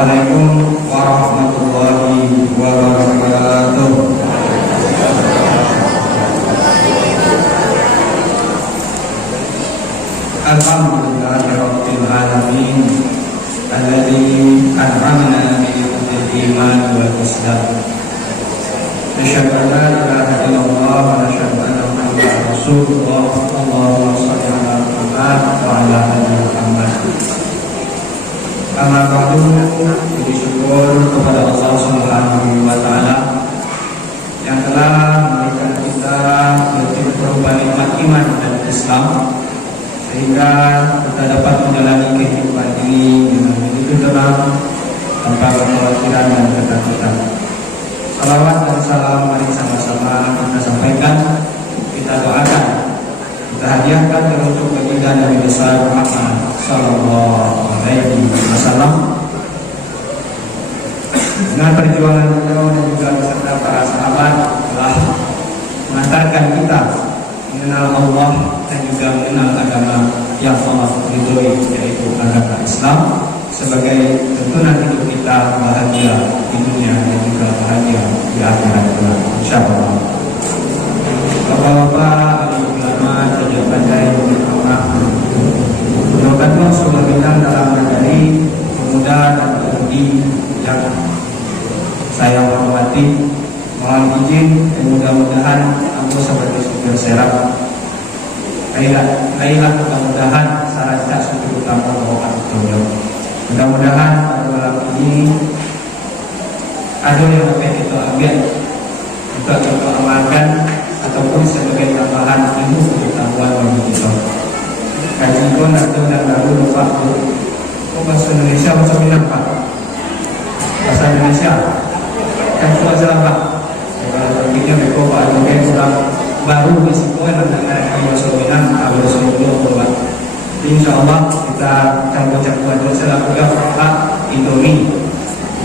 Assalamualaikum warahmatullahi wabarakatuh. Alhamdulillahirabbil alamin alladzi an'amana bi ni'matil iman wal islam. Asyhadu an la ilaha illallah wa asyhadu anna Muhammadar Rasulullah. Allahumma shalli ala Muhammad wa ala ali Muhammad. Amma ba'du, puji syukur kepada Allah Subhanahu wa taala yang telah memberikan kita berupa nikmat iman dan Islam sehingga kita dapat menjalani kehidupan ini dengan begitu tenang tanpa kekhawatiran dan ketakutan. Salawat dan salam mari sama-sama kita sampaikan, kita doakan, kita hadiahkan untuk baginda Nabi besar Muhammad sallallahu alaihi wasallam. Dengan perjuangan beliau dan juga beserta para sahabat telah mengantarkan kita mengenal Allah dan juga mengenal agama yang Allah ridhoi, yaitu agama Islam, sebagai tuntunan hidup kita bahagia di dunia dan juga bahagia di akhirat kelak, insyaallah. Bapak-bapak, ibu ulama, jajan pandai, ulama, mudah-mudahan sudah bintang dalam materi pemuda dan pemudi yang saya hormati. Mohon izin dan mudah-mudahan aku sebagai supir serap kailah mudah-mudahan saranca supir utama bawa aku. Mudah-mudahan pada malam ini ada yang dapat kita ambil untuk kita amalkan ataupun sebagai tambahan ilmu pengetahuan bagi kita. Kaji pun atau dan lalu lupa bahasa Indonesia macam mana Pak? Bahasa Indonesia kan cuma salah. Kalau kita mereka Pak mungkin kurang baru risiko yang ada bahasa Minang atau bahasa Indonesia. InsyaAllah kita akan baca buat selaku Pak Indomie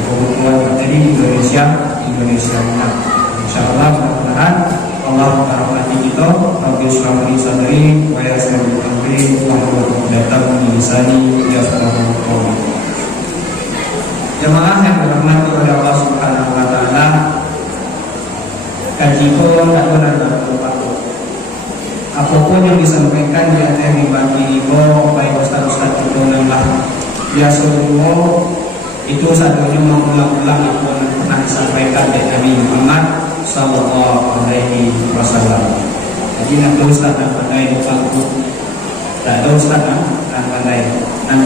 kebutuhan jadi Indonesia Minang. InsyaAllah mudah-mudahan Allah merahmati kita. Rabbi shrah li sadri wa yassir li amri wahlul 'uqdatam min lisani yafqahu qawli. Jemaah yang dirahmati oleh Allah Subhanahu wa taala, kaji pun dan apapun yang disampaikan di atas bagi ibu baik ustaz-ustaz itu adalah biasa dulu itu satunya mengulang-ulang apa yang pernah disampaikan dari Nabi Muhammad sallallahu alaihi wasallam. Jadi nak ustaz dan pandai itu aku tak ada ustaz dan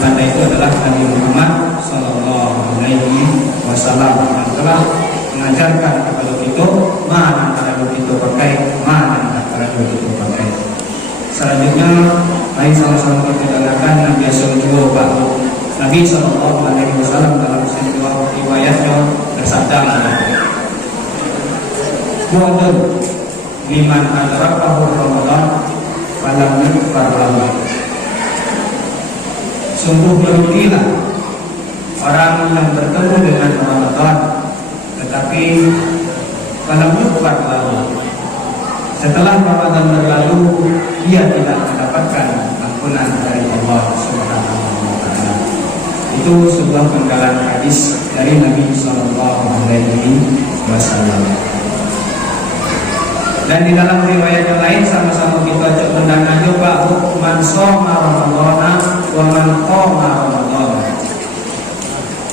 pandai itu adalah Nabi Muhammad sallallahu alaihi wasallam yang telah mengajarkan kepada kita mana cara kita pakai, mana cara kita pakai. Selanjutnya, mari sama-sama kita dengarkan yang biasa juga Pak Nabi sallallahu alaihi wasallam dalam sebuah riwayatnya bersabda, "Buatun liman adrakahu Ramadan falam yukfar lahu." Sungguh merugilah orang yang bertemu dengan Ramadan tetapi falam yukfar lahu, setelah Ramadan berlalu dia tidak mendapatkan ampunan dari Allah Subhanahu wa taala. Itu sebuah penggalan hadis dari Nabi sallallahu alaihi wasallam. Dan di dalam riwayat yang lain sama-sama kita coba coba man shoma ramadhana wa man qama ramadhana.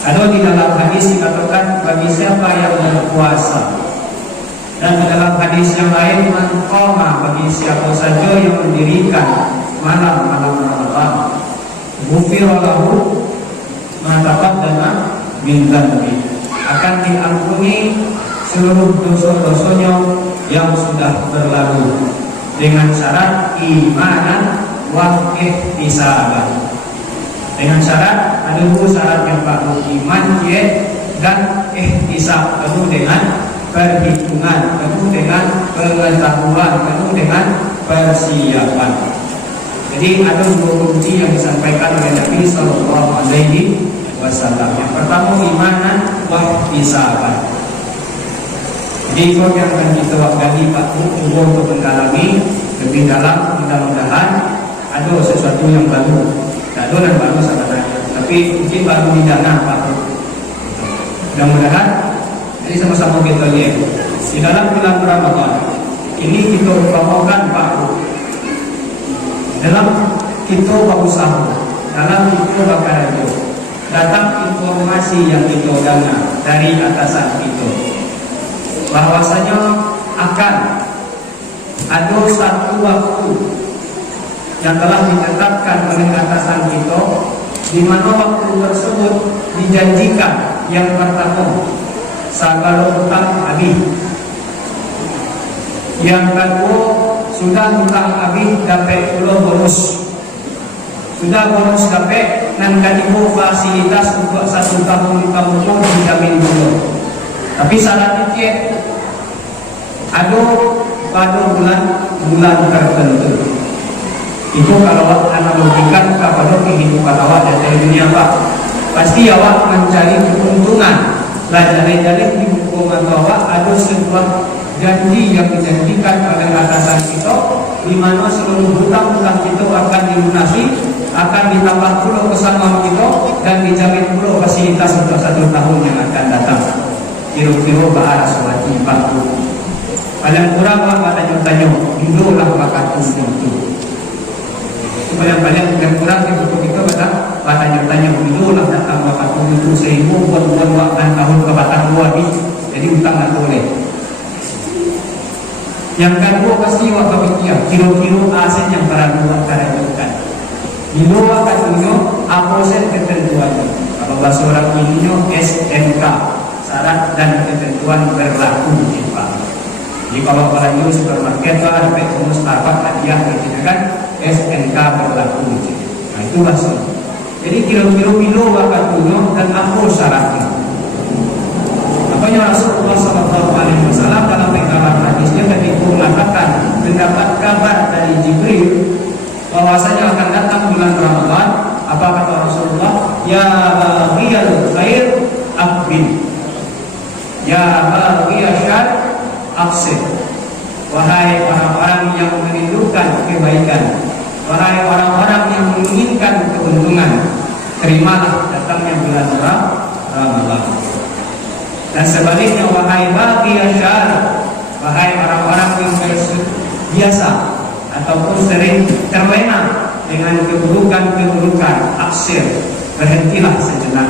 Ada di dalam hadis dikatakan bagi siapa yang berpuasa, dan di dalam hadis yang lain man qama, bagi siapa saja yang mendirikan malam-malam Ramadan, ghufira lahu ma taqaddama min dzanbi, akan diampuni seluruh dosa-dosanya yang sudah berlalu dengan syarat imanan wa ihtisaban. Dengan syarat ada dua syarat yang perlu, iman dan ihtisab, penuh dengan perhitungan, penuh dengan pengetahuan, penuh dengan persiapan. Jadi ada dua kunci yang disampaikan oleh Nabi sallallahu alaihi wasallam. Yang pertama imanan wa ihtisaban. Jadi kalau yang akan kita wakili Pak cuba untuk mendalami lebih dalam, mudah-mudahan ada sesuatu yang baru. Tak ada yang baru sebenarnya, tapi mungkin baru di dana Pak. Mudah-mudahan jadi sama-sama kita lihat di dalam bulan Ramadan ini kita upayakan Pak, dalam kita berusaha, dalam kita bekerja, datang informasi yang kita dengar dari atasan kita bahwasanya akan ada satu waktu yang telah ditetapkan oleh atasan kita, di mana waktu tersebut dijanjikan yang pertama segala hutang habis, yang kedua sudah hutang habis dapat pula bonus, sudah bonus dapat dan kedua fasilitas untuk 1 tahun kamu pun dijamin dulu. Tapi syaratnya ada pada bulan tertentu. Itu kalau analogikan kepada kehidupan awak dari dunia Pak, pasti awak mencari keuntungan. Jalan-jalan di buku awak ada sebuah janji yang dijanjikan oleh atasan kita, di mana seluruh hutang-hutang kita akan dilunasi, akan ditambah pula pesangon kita, dan dijamin pula fasilitas untuk 1 tahun yang akan datang. Kira-kira bahara suatu Pak. Paling kurang Pak tanya-tanya, dulu lah bakat itu. Paling kurang di buku kita kata tanya-tanya dulu lah datang bakat itu sehingga buat-buat waktan tahun ke batang luar ni, jadi hutang tak boleh. Yang kedua pasti awak berfikir kilo-kilo aset yang para buat karyakan. Di luar katanya apa set ketentuannya. Kalau bahasa orang ini SMK, syarat dan ketentuan berlaku di Pak. Jadi kalau para new supermarket ada petmu Starbucks hadiah gitu kan, SMK berlaku gitu. Nah itu maksud. Jadi kilo-kilo katanya dan apa syaratnya. Makanya Rasulullah SAW dalam pengawalan hadisnya ketika mengatakan mendapat kabar dari Jibril bahwasanya akan datang bulan Ramadan, apa kata Rasulullah? Ya baghiyal khair aqbil, ya baghiyal syarr aqsir. Wahai orang-orang yang merindukan kebaikan, wahai orang-orang yang menginginkan keuntungan, terimalah datangnya bulan Ramadan. Dan sebaliknya wahai baghiyal syarr, wahai orang-orang yang biasa ataupun sering terlena dengan keburukan-keburukan, aksir, berhentilah sejenak,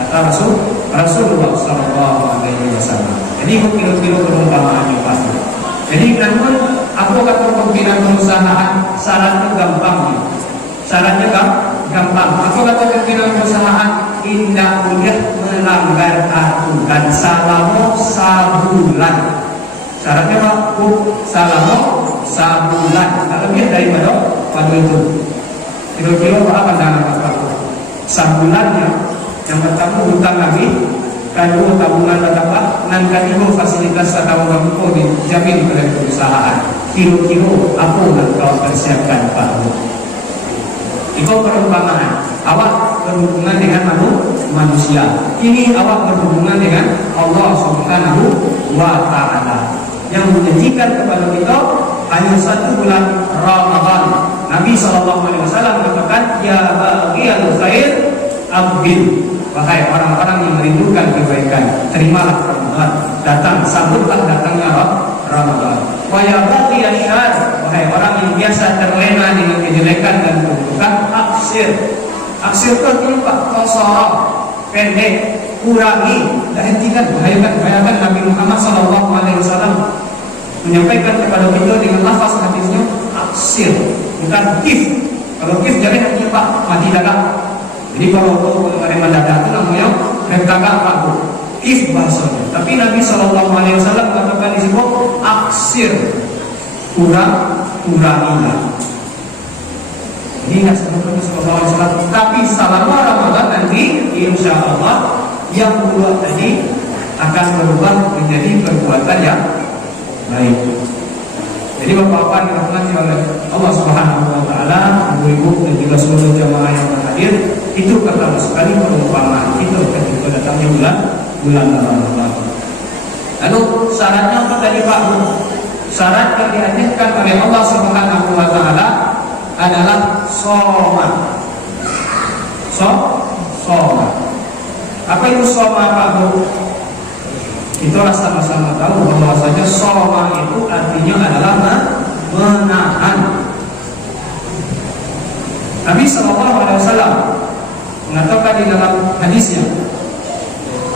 kata Rasulullah SAW. Jadi kilo-kilo perumpamaannya pasti. Jadi namun aku kata pimpinan perusahaan syaratnya gampang, syaratnya gampang. Aku kata pimpinan perusahaan tidak boleh melanggar aturan selama sebulan. Syaratnya waktu selama sebulan, tak lebih daripada pada itu. Kira-kira apa pandangan Bapak? Sebulannya yang pertama hutang kami, kedua tabungan bertambah, dan ketiga fasilitas tabungan itu dijamin oleh perusahaan. Kira-kira apa yang kau persiapkan Pak? Itu perumpamaan. Awak berhubungan dengan manusia. Ini awak berhubungan dengan Allah Subhanahu wa Ta'ala yang menjanjikan kepada kita hanya 1 bulan Ramadan. Nabi SAW mengatakan, ya baghiyal khair aqbil, wahai orang-orang yang merindukan kebaikan, terimalah Ramadan, datang, sambutlah datangnya Ramadan. Wa ya baghiyal syarr, wahai orang yang biasa terlena dengan kejelekan dan keburukan, aksir. Aksir itu artinya Pak, kosor, pendek, kurangi, dan hentikan. Bayangkan Nabi Muhammad SAW menyampaikan kepada kita dengan lafaz hadisnya aksir, bukan kif. Kalau kif jadi artinya Pak, mati dagang. Jadi kalau ada mendadak itu namanya dagang Pak, kif bahasanya. Tapi Nabi SAW katakan di sini aksir, kurangilah. Ini tidak seperti SAW. Tapi selama Ramadan nanti insya Allah yang kedua tadi akan berubah menjadi perbuatan yang baik. Jadi bapak-bapak yang dirahmati oleh Allah Subhanahu wa Ta'ala, ibu-ibu dan juga seluruh jamaah yang berhadir, itu pertama sekali perumpamaan itu ketika datangnya bulan Ramadan. Lalu syaratnya apa tadi Pak? Syarat yang diajarkan oleh Allah Subhanahu wa Ta'ala adalah soma. Soma. Apa itu soma Pak Bu? Itulah sama-sama tahu bahwasanya soma itu artinya adalah menahan. Nabi SAW mengatakan di dalam hadisnya,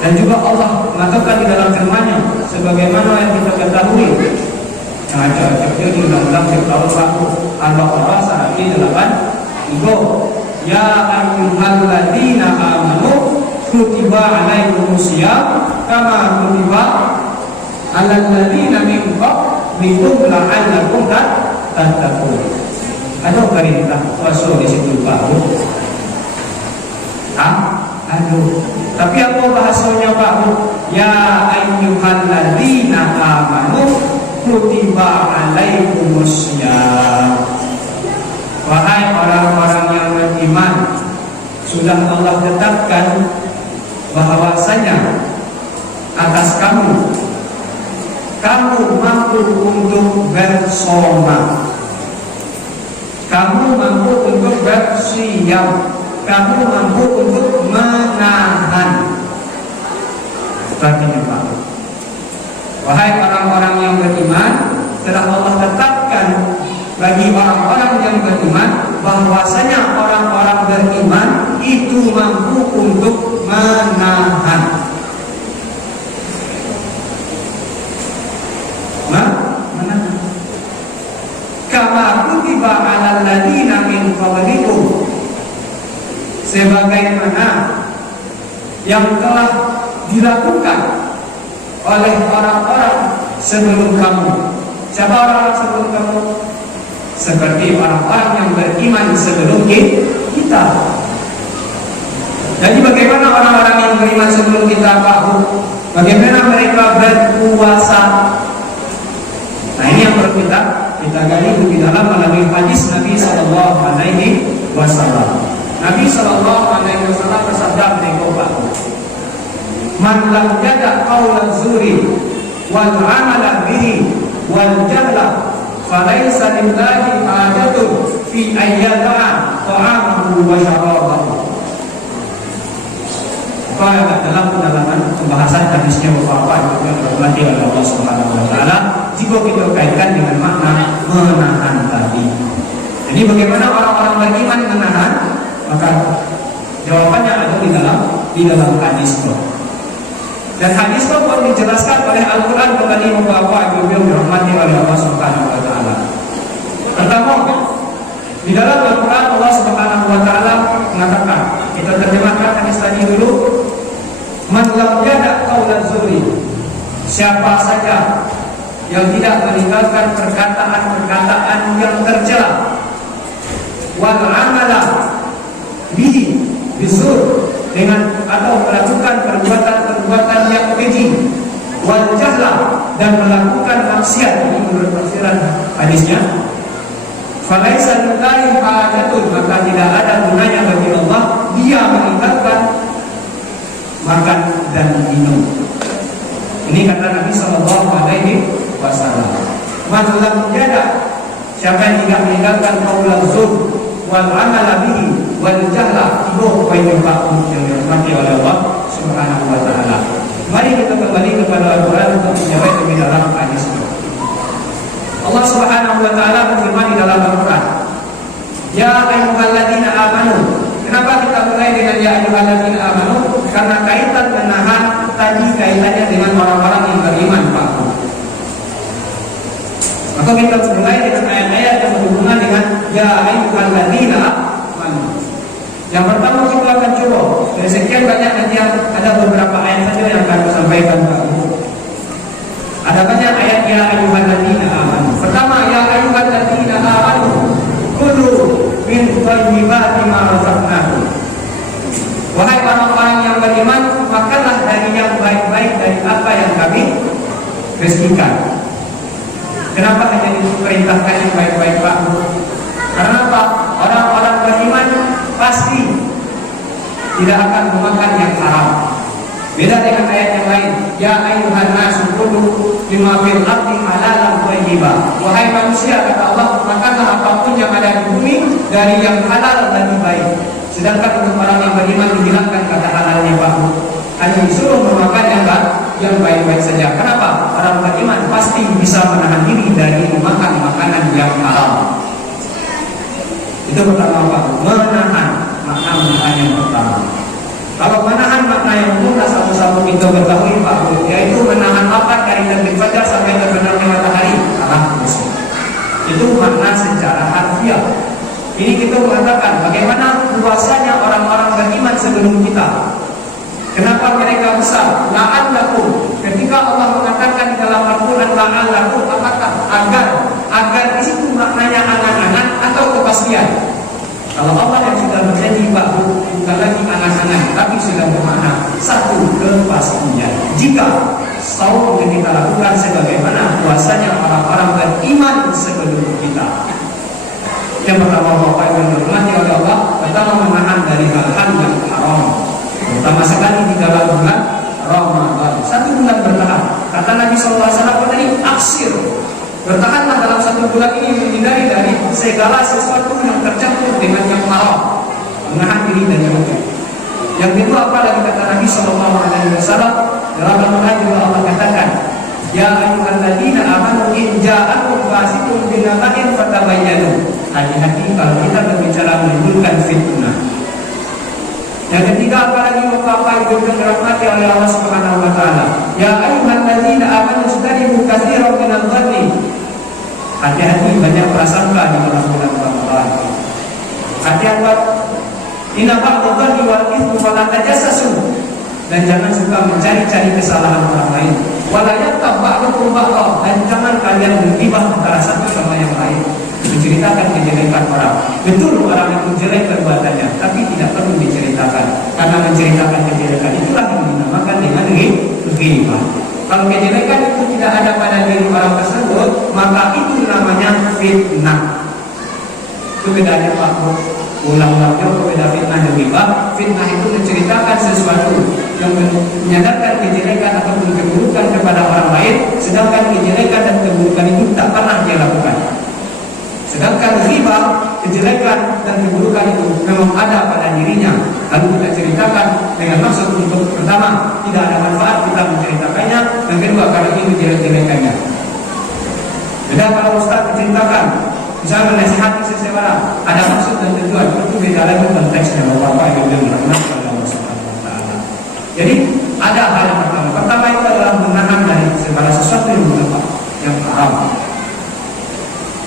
dan juga Allah mengatakan di dalam firman-Nya, sebagaimana yang kita ketahui yang ada di undang-undang Al-Baqarah ayat 8, itu ya ayyuhalladzina amanu kutiba alaikumusiyam kama kutiba alal ladzina min qablikum la'allakum tattaqun. Ada perintah puasa di situ Pak? Aduh. Tapi apa bahasanya Pak? Ya ayyuhalladzina amanu kutiba alaikumusiyam. Wahai orang-orang yang beriman, sudah Allah tetapkan bahwasanya atas kamu mampu untuk bersoma, kamu mampu untuk bersiam, kamu mampu untuk menahan. Artinya Pak, wahai orang-orang yang beriman, telah Allah tetapkan bagi orang-orang yang beriman bahwasanya orang-orang beriman itu mampu untuk menahan. Menahan. Kama kutiba 'alal ladzina min qablikum, sebagaimana yang telah dilakukan oleh orang-orang sebelum kamu. Siapa orang-orang sebelum kamu? Seperti orang-orang yang beriman sebelum kita. Jadi bagaimana orang-orang yang beriman sebelum kita, Pak? Bagaimana mereka berpuasa? Nah, ini yang perlu kita gali lebih dalam melalui hadis Nabi Sallallahu Alaihi Wasallam. Nabi Sallallahu Alaihi Wasallam bersabda kepada Pak, man lam yada qawlan zuri wal amala bihi wal jahla falaisa lillahi hajatun fi ayyata'a ta'amahu wa syarabahu. Pada dalam pendalaman pembahasan hadisnya Bapak yang dirahmati oleh Allah Subhanahu wa taala, jika kita kaitkan dengan makna menahan tadi. Jadi bagaimana orang-orang beriman menahan? Maka jawabannya ada di dalam hadis itu. Dan hadis itu pun dijelaskan oleh Al-Quran kembali membawa yang dirahmati oleh Allah Subhanahu wa taala. Pertama, di dalam Al-Quran Allah Subhanahu wa taala mengatakan, kita terjemahkan hadis tadi dulu, man lam yada qaulan zuri, siapa saja yang tidak meninggalkan perkataan-perkataan yang tercela, wal amala bihi bisur, dengan atau melakukan perbuatan-perbuatan yang keji, wal jahla, dan melakukan maksiat. Ini menurut tafsiran hadisnya, falaisa lillahi hajatun, maka tidak ada gunanya bagi Allah dia meninggalkan makan dan minum. Ini kata Nabi Sallallahu Alaihi Wasallam. Man lam yada, siapa yang tidak meninggalkan qaulaz zur wal amala bihi wal jahla, ibu baik Pak yang dirahmati oleh Allah Subhanahu wa taala. Mari kita kembali kepada Al-Quran untuk menjawab lebih dalam hadis ini. Allah Subhanahu wa taala berfirman di dalam Al-Quran, ya ayyuhalladzina amanu. Kenapa kita mulai dengan ya ayyuhalladzina amanu? Karena kaitan menahan tadi kaitannya dengan orang-orang yang beriman, Pak. Maka kita mulai dengan ayat-ayat yang berhubungan dengan ya ayyuhalladzina amanu. Yang pertama kita akan coba dari sekian banyak, nanti ada beberapa ayat saja yang akan saya sampaikan, Pak. Ada banyak ayat ya ayyuhalladzina amanu. Pertama, ya ayyuhalladzina amanu kulu min thayyibati ma razaqnakum. Wahai orang-orang yang beriman, makanlah dari yang baik-baik dari apa yang kami rezekikan. Kenapa hanya diperintahkan yang baik-baik, Pak? Karena apa? Orang-orang beriman pasti tidak akan memakan yang haram. Beda dengan ayat yang lain, ya ayyuhan nasu kulu mimma fil ardi halalan thayyiban. Wahai manusia, kata Allah, makanlah apapun yang ada di bumi dari yang halal dan baik. Sedangkan untuk orang yang beriman dihilangkan kata halalnya, Pak. Hanya disuruh memakan yang yang baik-baik saja. Kenapa? Orang beriman pasti bisa menahan diri dari makan makanan yang haram. Itu pertama Pak, menahan. Makna menahan yang pertama. Kalau menahan makna yang umum sama-sama kita ketahui Pak, yaitu menahan makan dari terbit fajar sampai terbenamnya matahari. Itu makna secara harfiah. Ini kita mengatakan bagaimana puasanya orang-orang beriman sebelum kita. Kenapa mereka besar? La'allakum. Ketika Allah mengatakan dalam Al-Quran la'allakum, apakah? Agar di situ maknanya angan-angan atau kepastian. Kalau Allah yang sudah berjanji Pak, bukan lagi angan-angan, tapi sudah bermakna satu, kepastian. Jika saum yang kita lakukan sebagaimana puasanya orang-orang beriman sebelum kita. Yang pertama Bapak yang dirahmati oleh Allah, pertama menahan dari hal-hal yang haram. Terutama sekali di dalam bulan Ramadan. 1 bulan bertahan. Kata Nabi SAW tadi, aksir. Bertahanlah dalam 1 bulan ini menghindari dari segala sesuatu yang tercampur dengan yang haram. Menahan diri dari yang itu. Yang kedua apa lagi kata Nabi SAW? Dalam Al-Quran juga Allah katakan, ya ayyuhalladzina amanu in ja'akum fasiqun binaba'in fatabayyanu. Hati-hati kalau kita berbicara menimbulkan fitnah. Yang ketiga apalagi Bapak Ibu yang dirahmati oleh Allah Subhanahu wa taala. Ya ayyuhalladzina amanu istanibu katsiran minadh dhanni. Hati-hati banyak prasangka di dalam bulan Ramadan. Hati-hati inna ba'dadh dhanni wal ithmi fala tajassasu. Dan jangan suka mencari-cari kesalahan orang lain. Wala yaghtab ba'dukum ba'dha. Dan jangan kalian bergibah antara satu sama yang lain, menceritakan kejelekan orang. Betul orang itu jelek perbuatannya, tapi tidak perlu diceritakan. Karena menceritakan kejelekan itulah yang dinamakan dengan ghibah. Kalau kejelekan itu tidak ada pada diri orang tersebut, maka itu namanya fitnah. Itu bedanya Pak. Ulang-ulangnya berbeda fitnah dan ghibah. Fitnah itu menceritakan sesuatu yang menyadarkan kejelekan atau keburukan kepada orang lain, sedangkan kejelekan dan keburukan itu tak pernah dia lakukan. Sedangkan ghibah, kejelekan dan keburukan itu memang ada pada dirinya, lalu kita ceritakan dengan maksud untuk pertama tidak ada manfaat kita menceritakannya, dan kedua karena itu jelek-jelekannya. Beda kalau Ustaz menceritakan, misalnya menasihati seseorang, ada maksud dan tujuan, itu beda lagi konteksnya. Bapak Ibu yang dirahmati oleh Allah Subhanahu wa taala. Jadi ada hal yang pertama. Pertama itu adalah menahan dari segala sesuatu yang haram.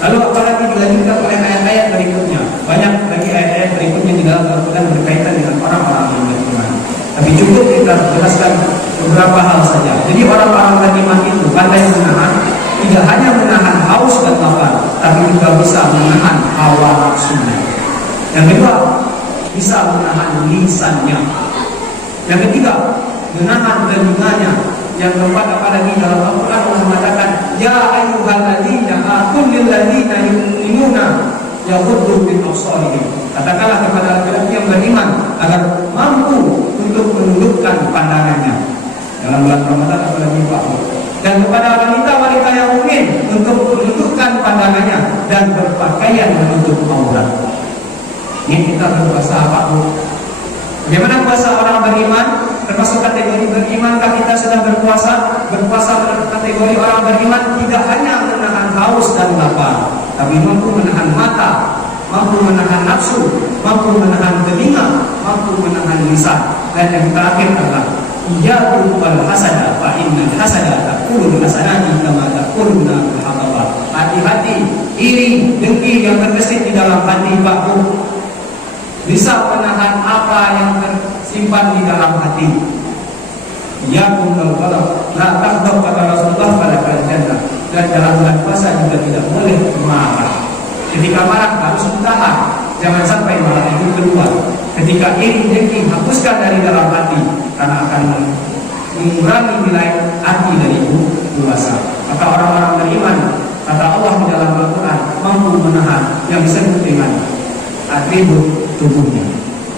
Lalu apalagi dilanjutkan oleh ayat-ayat berikutnya. Banyak lagi ayat-ayat berikutnya di dalam Al-Quran berkaitan dengan orang-orang yang beriman. Tapi cukup kita jelaskan beberapa hal saja. Jadi orang-orang beriman itu pandai menahan, tidak hanya menahan haus dan lapar, tapi juga bisa menahan hawa nafsunya. Yang kedua, bisa menahan lisannya. Yang ketiga, menahan telinganya. Yang keempat apalagi dalam Al-Quran Allah mengatakan, ya ayyuhalladzina aqul lil ladzina yu'minuna yaghuddu min absarihim. Katakanlah kepada laki-laki yang beriman agar mampu untuk menundukkan pandangannya dalam bulan Ramadan apalagi Pak. Dan kepada wanita-wanita yang mukmin untuk menundukkan pandangannya dan berpakaian menutup aurat. Ini kita berpuasa Pak Bu. Bagaimana puasa orang beriman? Termasuk kategori berimankah kita sedang berpuasa? Berpuasa kategori orang beriman tidak hanya menahan haus dan lapar, tapi mampu menahan mata, mampu menahan nafsu, mampu menahan telinga, mampu menahan lisan. Dan yang terakhir adalah iyyakum wal hasada fa innal hasada taqulul hasanati kama taquluna al-hatabah. Hati-hati iri, dengki yang terbesit di dalam hati Pak Bu bisa menahan apa yang tersimpan di dalam hati. Iyyakum wal ghadab la taghdab kata Rasulullah pada jannah. Dan dalam bulan puasa juga tidak boleh marah. Ketika marah harus ditahan, jangan sampai marah itu keluar. Ketika iri dengki hapuskan dari dalam hati, karena akan mengurangi nilai hati dari puasa. Maka orang-orang beriman, kata Allah di dalam Al-Quran, mampu menahan yang disebut dengan atribut tubuhnya.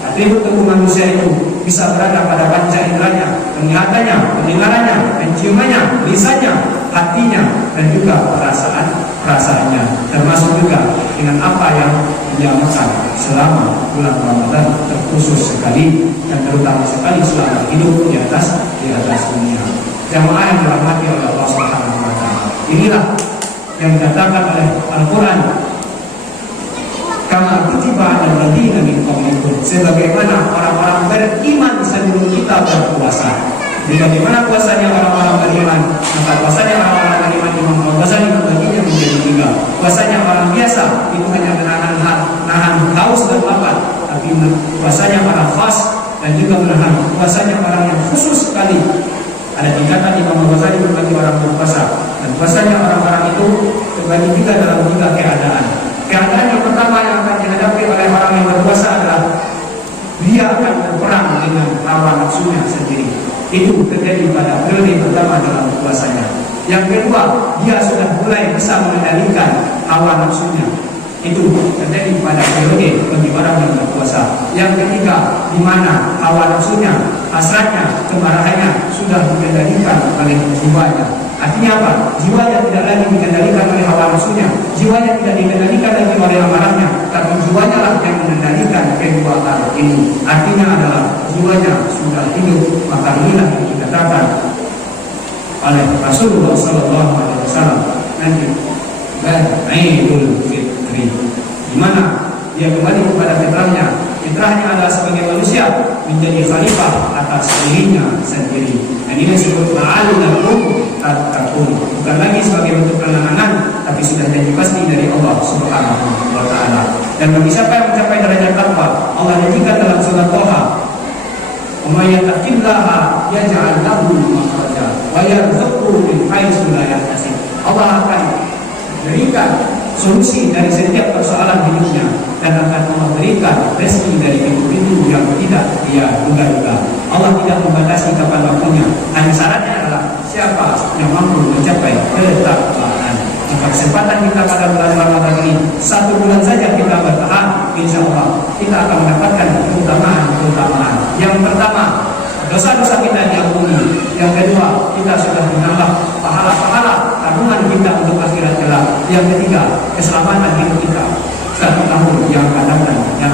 Atribut tubuh manusia itu bisa berada pada panca inderanya, penglihatannya, pendengarannya, penciumannya, lisannya, hatinya, dan juga perasaannya, termasuk juga dengan apa yang dia makan selama bulan Ramadan, terkhusus sekali dan terutama sekali selama hidup di atas dunia. Jamaah yang dirahmati oleh Allah Subhanahu wa taala. Inilah yang dikatakan oleh Al-Qur'an, kama kutiba 'alal ladzina min qablikum, sebagaimana orang-orang beriman sebelum kita berpuasa. Bagaimana puasanya orang-orang beriman? Maka puasanya orang-orang beriman Imam Al-Ghazali membaginya menjadi 3. Puasanya orang biasa itu hanya menahan haus dan lapar, tapi puasanya orang khas dan juga menahan puasanya orang yang khusus sekali. Ada tingkatan Imam Al-Ghazali berbagi orang berpuasa, dan puasanya orang-orang itu terbagi juga dalam 3 keadaan. Keadaan yang pertama yang akan dihadapi oleh orang yang berpuasa adalah dia akan berperang dengan hawa nafsunya sendiri. Itu terjadi pada periode pertama dalam puasanya. Yang kedua, dia sudah mulai bisa mengendalikan hawa nafsunya. Itu terjadi pada periode bagi orang yang berpuasa. Yang ketiga, di mana hawa nafsunya, hasratnya, kemarahannya sudah dikendalikan oleh jiwanya. Artinya apa? Jiwanya tidak lagi dikendalikan oleh hawa nafsunya, jiwanya tidak dikendalikan lagi oleh amarahnya, tapi jiwanya lah yang mengendalikan kedua hal ini. Artinya adalah jiwanya sudah hidup. Maka inilah yang dikatakan oleh Rasulullah SAW nanti Idul Fitri, di mana dia kembali kepada fitrahnya. Fitrahnya adalah sebagai manusia menjadi khalifah atas dirinya sendiri. Dan ini disebut ma'alunakum tatkun, bukan lagi sebagai bentuk kelenangan, tapi sudah janji pasti dari Allah Subhanahu wa taala. Dan bagi siapa yang mencapai derajat takwa, Allah janjikan dalam surat Thaha, "Wa may yattaqillaha yaj'al lahu makhraja wa yarzuqhu min haitsu la yahtasib." Allah akan berikan solusi dari setiap persoalan hidupnya, dan akan memberikan rezeki dari pintu-pintu yang tidak dia duga-duga. Allah tidak membatasi kapan waktunya, hanya syaratnya adalah siapa yang mampu mencapai ketakwaan. Maka kesempatan kita pada bulan Ramadan ini, 1 bulan saja kita bertahan, insya Allah kita akan mendapatkan keutamaan. Yang pertama, dosa-dosa kita diampuni. Yang kedua, kita sudah menambah pahala-pahala tabungan kita untuk akhirat kelak. Yang ketiga, keselamatan hidup kita 1 tahun yang akan datang, yang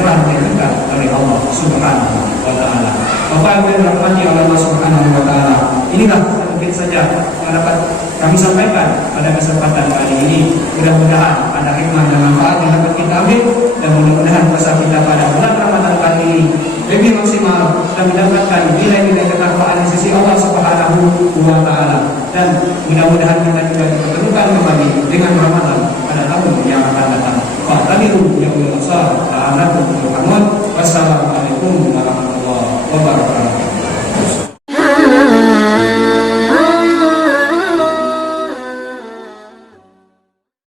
telah diberikan oleh Allah Subhanahu wa taala. Bapak Ibu yang dirahmati oleh Allah Subhanahu wa taala, inilah mungkin saja yang dapat kami sampaikan pada kesempatan kali ini. Mudah-mudahan ada hikmah dan manfaat yang dapat kita ambil, dan mudah-mudahan puasa kita pada bulan Ramadan kali ini lebih maksimal dan mendapatkan nilai-nilai ketakwaan di sisi Allah Subhanahu wa taala. Dan mudah-mudahan kita juga dipertemukan kembali dengan Ramadan pada tahun yang akan datang. Wassalamualaikum warahmatullahi wabarakatuh.